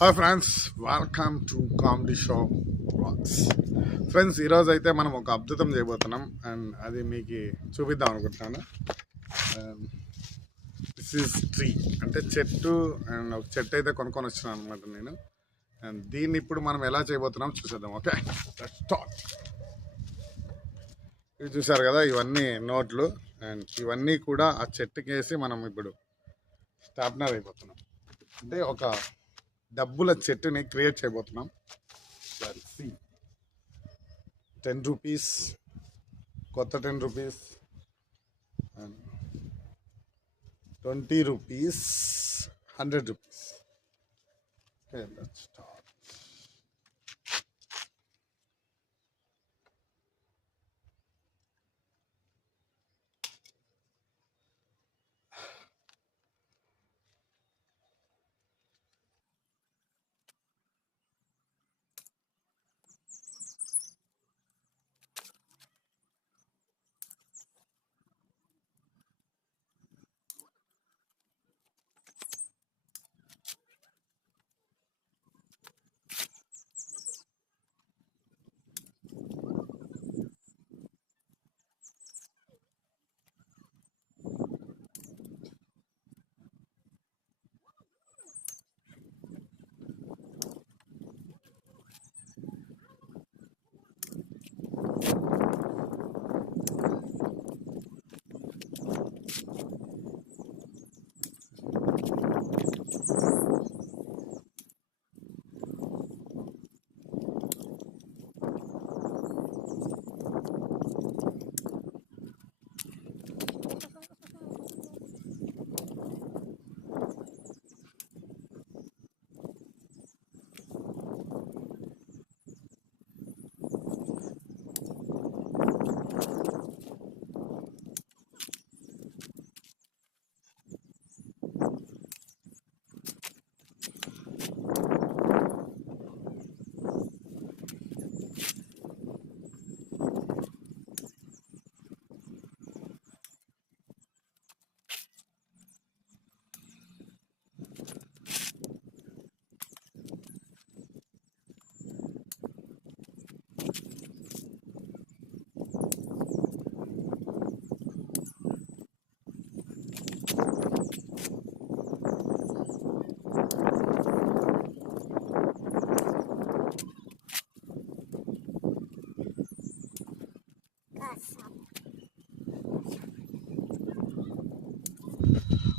Hi friends, welcome to comedy show blogs. Friends, ఈరోజు అయితే మనం ఒక అద్భుతం చేయబోతున్నాం అండ్ అది మీకు చూపిద్దాం అనుకుంటున్నాను. దిస్ ఈజ్ ట్రీ అంటే చెట్టు. అండ్ ఒక చెట్టు అయితే కొనుక్కొని వచ్చినాను అనమాట నేను. అండ్ దీన్ని ఇప్పుడు మనం ఎలా చేయబోతున్నాం చూసేద్దాం. ఓకే, ఇవి చూసారు కదా, ఇవన్నీ నోట్లు. అండ్ ఇవన్నీ కూడా ఆ చెట్టుకి వేసి మనం ఇప్పుడు స్టార్ట్నర్ అయిపోతున్నాం. అంటే ఒక డబ్బుల చెట్టుని క్రియేట్ చేయబోతున్నాం. 10 రూపీస్, కొత్త 10 rupees, 20 rupees, 100 rupees. Okay, let's start.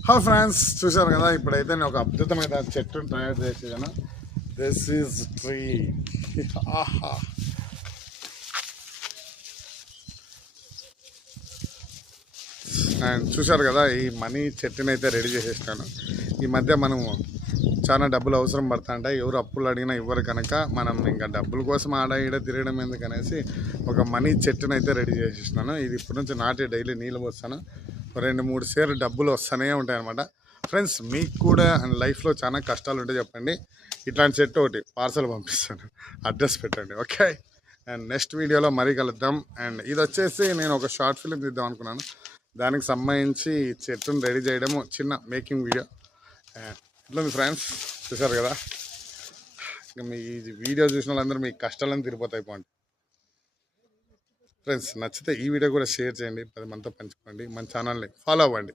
Hi friends, చూశారు కదా, ఇప్పుడైతే నేను ఒక అద్భుతమైన చెట్టును తయారు చేసేదాను. This is tree. ఆహా, అండ్ చూశారు కదా, ఈ మనీ చెట్టుని అయితే రెడీ చేసేసాను. ఈ మధ్య మనము చాలా డబ్బులు అవసరం పడుతూ ఉంటాయి. ఎవరు అప్పులు అడిగినా ఇవ్వరు కనుక మనం ఇంకా డబ్బుల కోసం ఆడ ఈడ తిరగడం ఎందుకనేసి ఒక మనీ చెట్టుని అయితే రెడీ చేసేసినాను. ఇది ఇప్పటి నుంచి నాటి డైలీ నీళ్ళు పోస్తాను. 2-3 సేర్లు డబ్బులు వస్తూనే ఉంటాయన్నమాట. ఫ్రెండ్స్, మీకు కూడా లైఫ్లో చాలా కష్టాలు ఉంటే చెప్పండి, ఇట్లాంటి చెట్టు ఒకటి పార్సల్ పంపిస్తాను, అడ్రస్ పెట్టండి. ఓకే, అండ్ నెక్స్ట్ వీడియోలో మరీ కలుద్దాం. అండ్ ఇది వచ్చేసి నేను ఒక షార్ట్ ఫిలిం తీద్దాం అనుకున్నాను. దానికి సంబంధించి చెట్టును రెడీ చేయడము చిన్న మేకింగ్ వీడియో. ఇట్లా మీ ఫ్రెండ్స్ చూసారు కదా, ఇంకా మీ వీడియో చూసిన వాళ్ళందరూ మీ కష్టాలను తిరిగిపోతాయి. పోండి ఫ్రెండ్స్, నచ్చితే ఈ వీడియో కూడా షేర్ చేయండి, 10 మందితో పంచుకోండి, మన ఛానల్ని ఫాలో అవ్వండి.